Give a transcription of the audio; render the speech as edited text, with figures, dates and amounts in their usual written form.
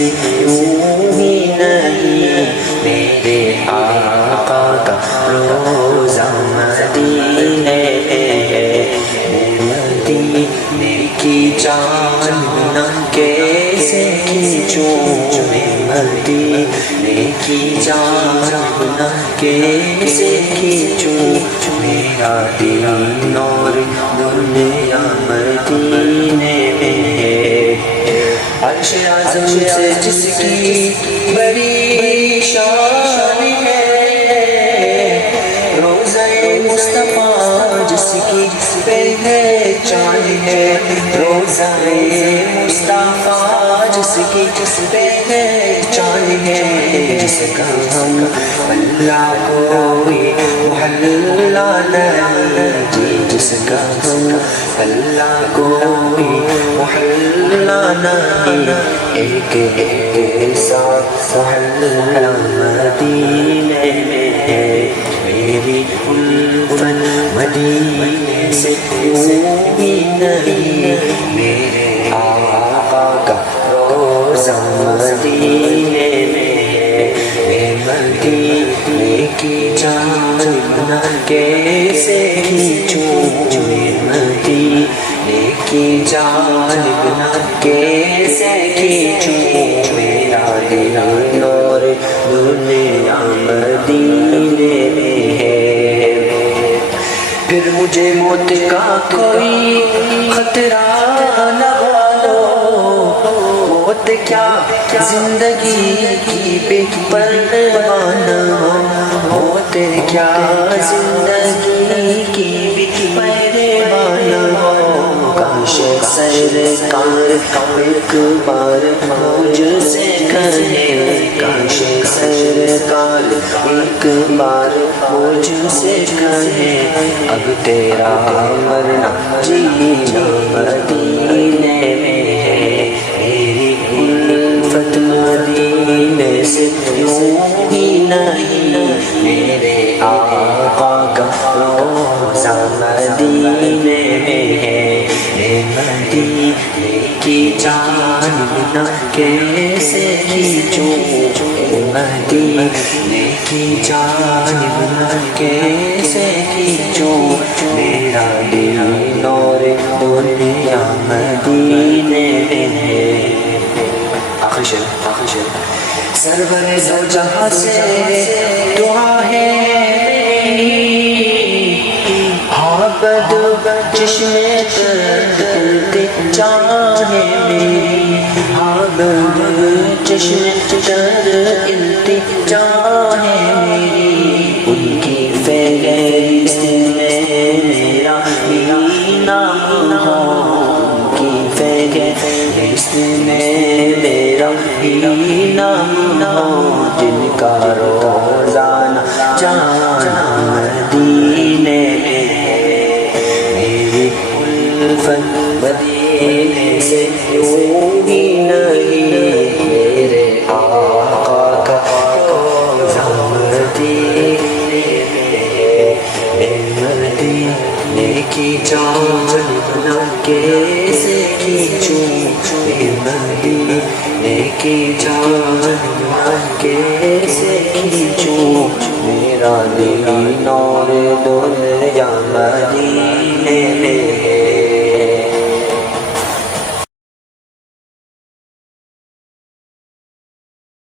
سے یوں ہی نہیں، میرے آقا کا روزہ مدینے ہے، مدینے کی جانب کیسے کھینچوں میں، مدینے کی جانب کیسے کھینچوں، میرا دل اور دنیا مدینے میں ہے۔ عرش اعظم سے جس کی بڑی شان ہے، روضہ مصطفیٰ جس کی پہچان ہے، روضہ مصطفیٰ جس کی پہچان ہے، جس کا ہم اللہ کوئی محلہ نہیں، جس کا ہم اللہ کوئی محلہ نہیں، ایک ایسا محلہ مدینے میں ہے، میری الفت مدینے سے یوں ہی نہیں، میرے آقا کا روزہ مدینے میں ہے، میں مدینے کی جانب کیسے کھینچوں، میں مدینے کی جانب کیسے کھینچوں، میرا دل اور دنیا مدینے میں ہے۔ پھر مجھے موت کا کوئی خطرہ نہ ہو، موت کیا زندگی کی بے پرواہ نہ ہو، موت کیا زندگی کی بے پرواہ نہ ہو، کاش سرکار ایک بار مجھ سے کہے، کاش سرکار ایک بار مجھ سے کہے، اب تیرا مرنا جینا مدینے میں ہے، میری الفت مدینے سے یوں ہی نہیں، میرے آقا کا روزہ مدینے میں ہے، میں مدینے کی جانب کیسے کھینچوں، مدینے کی جانب کیسے کھینچوں، میرا دل اور دنیا مدینے میں ہے۔ آخری شعر۔ سرور دو جہاں سے دعا ہے بد چشمے تر التجا ہے میری، بد چشمے تر التجا ہے میری، ان کی فہرست میں میرا ہی نام ہو، ان کی فہرست میں میرا ہی نام ہو، جن کا روزانہ جانا مدینے میں ہے، میری الفت مدینے سے یوں ہی نہیں، میرے آقا کا روزہ مدینے میں ہے، میں مدینے کی جانب کیسے کھینچوں، میں مدینے کی جانب کیسے کھینچوں، میرا دل اور دنیا مدینے میں